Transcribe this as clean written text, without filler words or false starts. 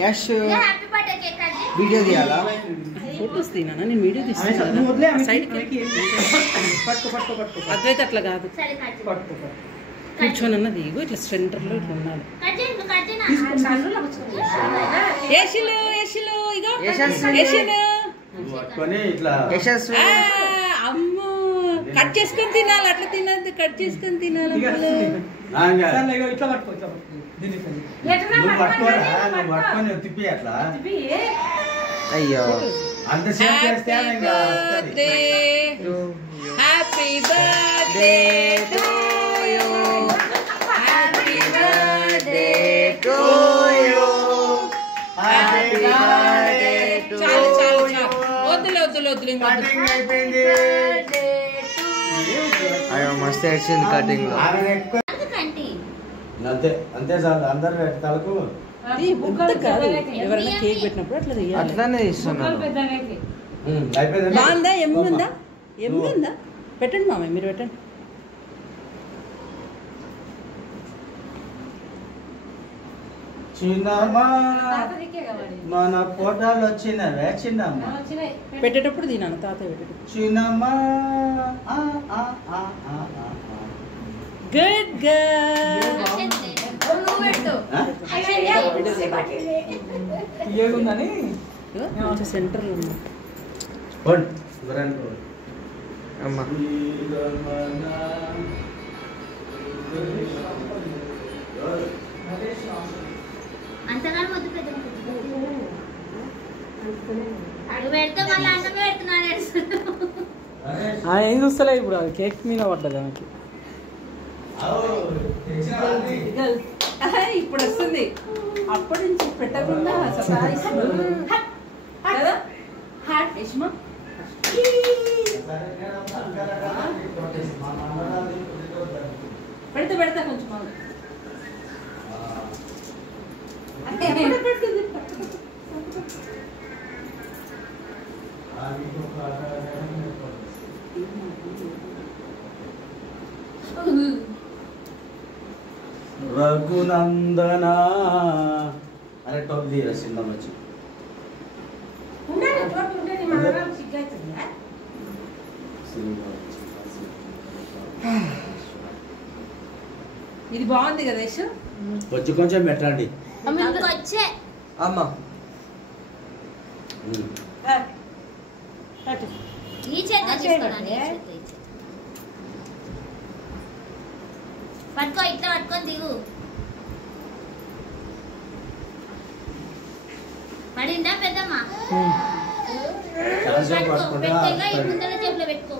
Yash video తీయాలా? Photos తీనా? నేను video తీస్తాను. అద్వైత అట్లా కాదు, కూర్చొని అన్నది ఇగో ఇట్లా సెంటర్లో ఇట్లా ఉండాలి. యశులు యశులు ఇగో యశులు అమ్మో కట్ చేసుకొని తినాలి. అట్లా తినద్దు, కట్ చేసుకొని తినాలి. అయ్యో happy birthday to you, happy birthday to you, happy birthday to you. చాలు చాలు చాలు, వద్దులే వద్దులే వద్దులే. అయ్యో మస్తు ఏడ్చింది కటింగ్ లో. అంతే అంతే సార్, అందరు తలకు ఎవరైనా కేక్ పెట్టినప్పుడు అట్లా అట్లానే ఇస్తున్నాను. బాగుందా? ఎమ్ముందా? ఎమ్ముందా? పెట్టండి మామయ్య, మీరు పెట్టండి. చిన్నమ్మా మన ఫోటోలు వచ్చినవే చిన్నమ్మ, పెట్టేటప్పుడు తినాను తాతయ్య పెట్టేటప్పుడు. చిన్నమ్మా గుడ్ గర్ల్. సెంటర్లో ఉంది అమ్మా. ఏం చూస్తలే ఇప్పుడు, అది కేక్ మీద పడ్డది ఆమెకి. ఇప్పుడు వస్తుంది, అప్పటి నుంచి పెట్టకుండా కదా. పెడతా పెడతా కొంచెం రఘునందన అనే టోప్ తీరా చిన్న వచ్చి. ఇది బాగుంది కదా యశ్, వచ్చి కొంచెం పెట్టండి అమ్మా. పట్టుకో, ఇట్లా పట్టుకొని దిగు. పడిందా పెద్దమ్మా? పెట్టుకో, ముందర జేబులో పెట్టుకో.